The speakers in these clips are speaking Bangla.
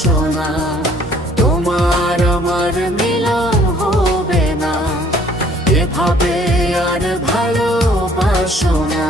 সোনা তোমার আমার মিলন হবে না, এভাবে আর ভালোবাসো না।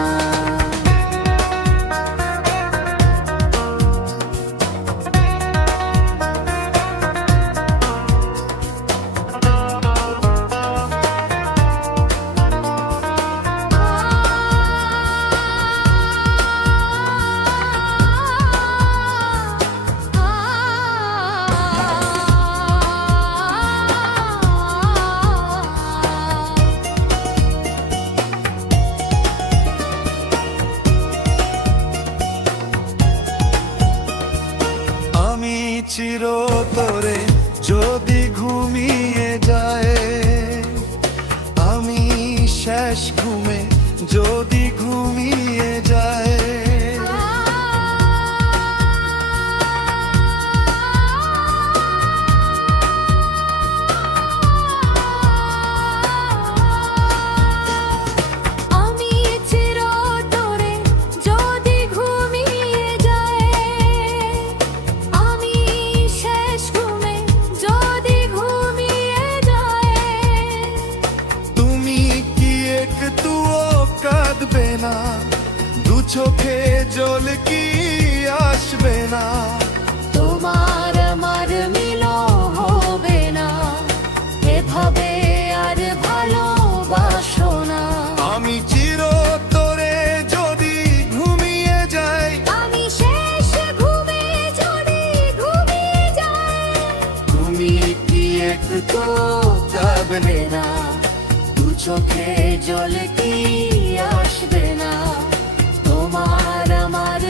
চিরতরে যদি ঘুমিয়ে যায়, আমি শেষ ঘুমে যদি ঘুমিয়ে যায়, কাঁদবে না দু চোখে জল কি আসবে না, তোমার আমার মিলন হবে না, এভাবে আর ভালোবাসো না। আমি চিরতরে যদি ঘুমিয়ে যাই, আমি শেষ ঘুমে যদি ঘুমিয়ে যাই, তুমি কি একটু কাঁদবে না দু চোখে জল কি আসবে না, তোমার আমার